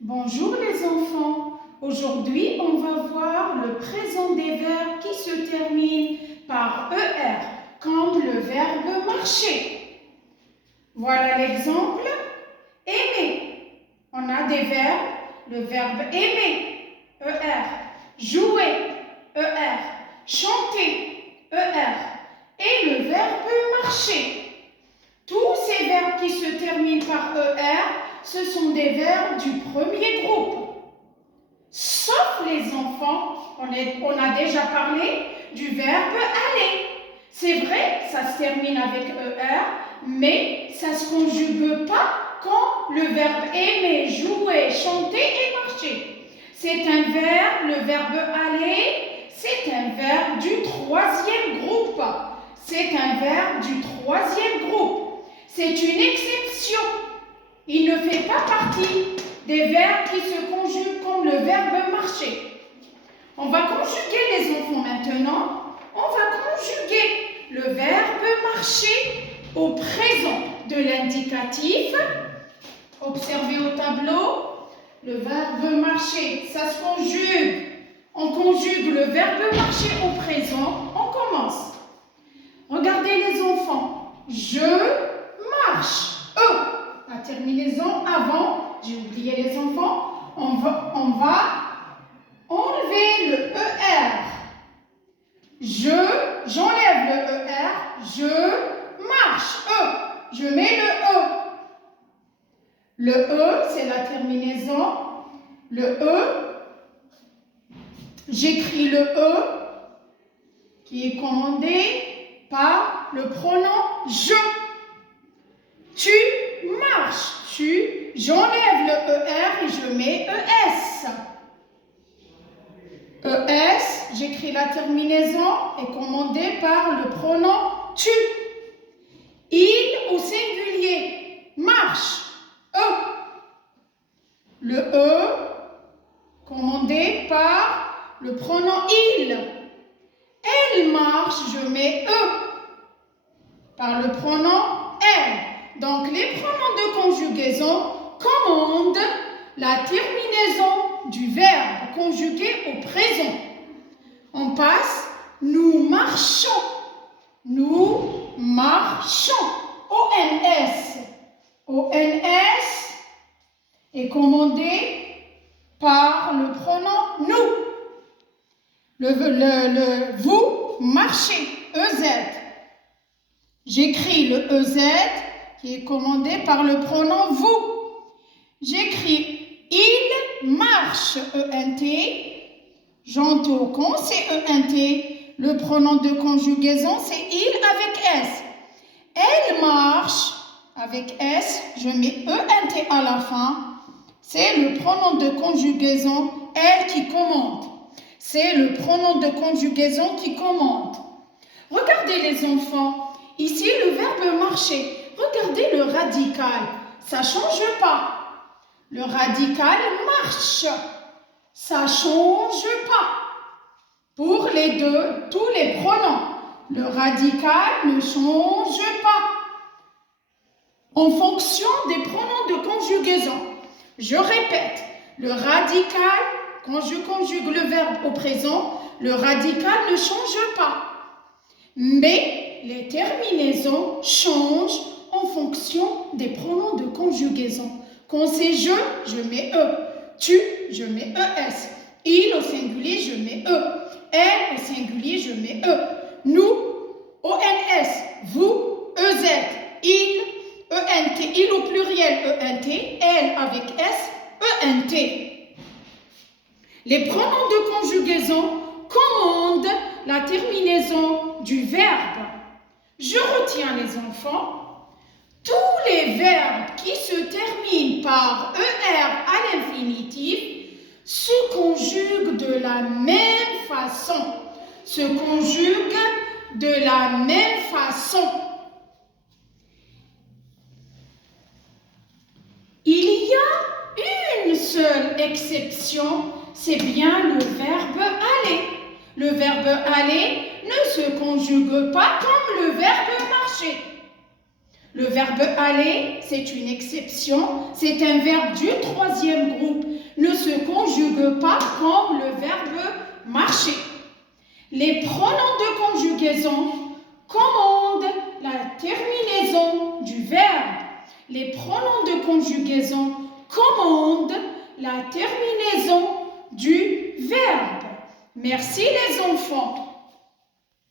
Bonjour les enfants. Aujourd'hui, on va voir le présent des verbes qui se terminent par ER, comme le verbe marcher. Voilà l'exemple. Aimer. On a des verbes. Le verbe aimer, ER. Jouer, ER. Chanter, ER. Et le verbe marcher. Tous ces verbes qui se terminent par ER, ce sont des verbes du premier groupe. Sauf les enfants, on a déjà parlé du verbe aller. C'est vrai, ça se termine avec ER, mais ça ne se conjugue pas quand le verbe aimer, jouer, chanter et marcher. C'est un verbe, le verbe aller, c'est un verbe du troisième groupe. C'est un verbe du troisième groupe. C'est une exception. Il ne fait pas partie des verbes qui se conjuguent comme le verbe marcher. On va conjuguer les enfants maintenant. On va conjuguer le verbe marcher au présent de l'indicatif. Observez au tableau. Le verbe marcher, ça se conjugue. On conjugue le verbe marcher au présent. On commence. Regardez les enfants. Je marche. La terminaison avant, j'ai oublié les enfants, on va enlever le ER. J'enlève le ER, je marche. Je mets le E. Le E, c'est la terminaison. Le E, j'écris le E qui est commandé par le pronom je. Tu marches, j'enlève le ER et je mets ES. ES, j'écris la terminaison, est commandée par le pronom tu. Il au singulier, marche, E. Le E, commandé par le pronom il. Elle marche, je mets E. Par le pronom elle. Donc, les pronoms de conjugaison commandent la terminaison du verbe conjugué au présent. On passe, nous marchons. Nous marchons. ONS. ONS est commandé par le pronom nous. Le vous marchez. EZ. J'écris le EZ qui est commandé par le pronom vous. J'écris il marche, ENT. J'entends quand c'est ENT. Le pronom de conjugaison, c'est il avec S. Elle marche avec S. Je mets ENT à la fin. C'est le pronom de conjugaison, elle qui commande. C'est le pronom de conjugaison qui commande. Regardez les enfants. Ici, le verbe marcher. Regardez le radical, ça ne change pas. Le radical marche, ça ne change pas. Pour les deux, tous les pronoms, le radical ne change pas. En fonction des pronoms de conjugaison. Je répète, le radical, quand je conjugue le verbe au présent, le radical ne change pas. Mais les terminaisons changent en fonction des pronoms de conjugaison. Quand c'est je mets E. Tu, je mets ES. Il au singulier, je mets E. Elle au singulier, je mets E. Nous, ONS. Vous, EZ. Il, ENT. Il au pluriel, ENT. Elle avec S, ENT. Les pronoms de conjugaison commandent la terminaison du verbe. Je retiens les enfants. Tous les verbes qui se terminent par ER à l'infinitif se conjuguent de la même façon. Se conjuguent de la même façon. Il y a une seule exception, c'est bien le verbe aller. Le verbe aller ne se conjugue pas comme le verbe marcher. Le verbe aller, c'est une exception. C'est un verbe du troisième groupe. Ne se conjugue pas comme le verbe marcher. Les pronoms de conjugaison commandent la terminaison du verbe. Les pronoms de conjugaison commandent la terminaison du verbe. Merci les enfants.